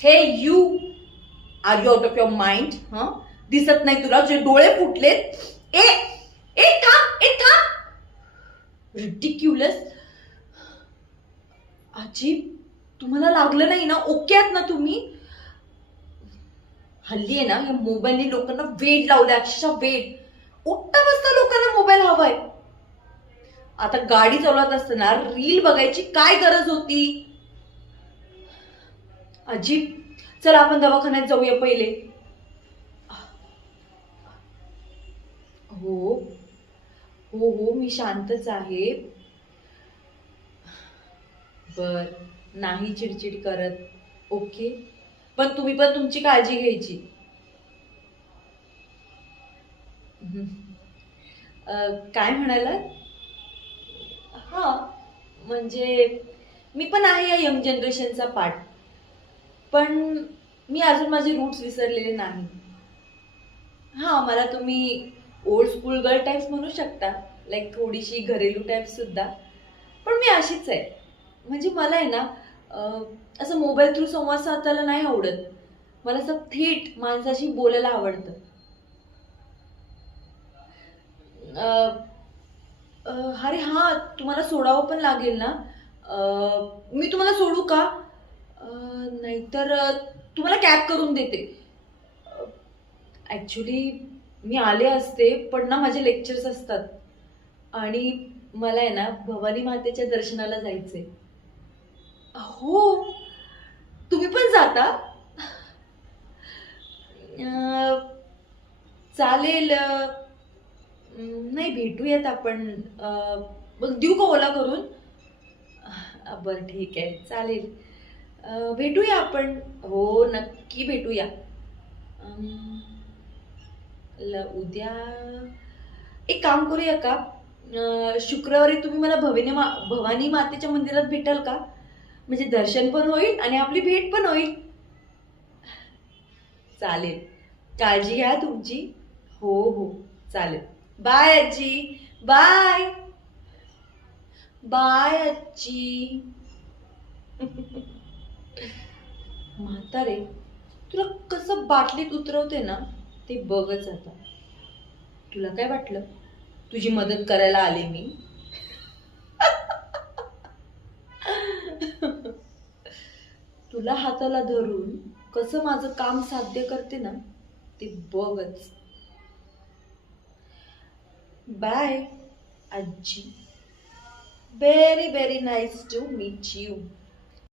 हे you, are you out of your mind? दिसत नाही तुला? जे डोळे फुटलेत. ए ए थांब, ए थांब. रिडिक्युलस. आजी, तुम्हाला लागलं नाही ना? ओके आहात ना तुम्ही? हल्ली आहे ना या मोबाईलने लोकांना वेड लावलं, अक्षरशः वेड. उठता बसता लोकांना मोबाईल हवाय. आता गाडी चालवत असताना रील बघायची काय गरज होती? आजी, चल आपण दवाखान्यात जाऊया पहिले. हो हो हो, मी शांतच आहे. बर, नाही चिडचिड करत. ओके, पण तुम्ही पण तुमची काळजी घ्यायची. हम्म. काय म्हणाला? हा, म्हणजे मी पण आहे या यंग जनरेशनचा पार्ट, पण मी अजून माझे रूट्स विसरलेले नाही. हा, मला तुम्ही ओल्ड स्कूल गर्ल टाइप्स म्हणू शकता, लाईक थोडीशी घरेलू टाइप सुद्धा. पण मी अशीच आहे. म्हणजे मला आहे ना असं मोबाईल थ्रू संवाद साधायला नाही आवडत. मला असं थेट माणसाशी बोलायला आवडतं. अ, अ, अरे हा, तुम्हाला सोडावं पण लागेल ना? मी तुम्हाला सोडू का? नाहीतर तुम्हाला कॅब करून देते. ॲक्च्युली मी आले असते, पण ना माझे लेक्चर्स असतात आणि मला आहे ना भवानी मातेच्या दर्शनाला जायचंय. हो, तुम्ही पण जाता? अं, चालेल. नाही, भेटूयात आपण. मग देऊ का ओला करून? बरं, ठीक आहे, चालेल. भेटूया आपण. हो, नक्की भेटूया. अं, उद्या एक काम करूया का? शुक्रवारी तुम्ही मला भवानी मातेच्या मंदिरात भेटाल का? म्हणजे दर्शन पण होईल आणि आपली भेट पण होईल. चालेल. काळजी घ्या तुमची. हो हो, चालेल. बाय आजी. बाय. बाय आजी. म्हातारे, तुला कसं बाटलीत उतरवते ना ते बघच आता. तुला काय वाटलं तुझी मदत करायला आले मी? तुला हाताला धरून कसं माझं काम साध्य करते ना ते बघच. बाय आजी. Very very nice to meet you.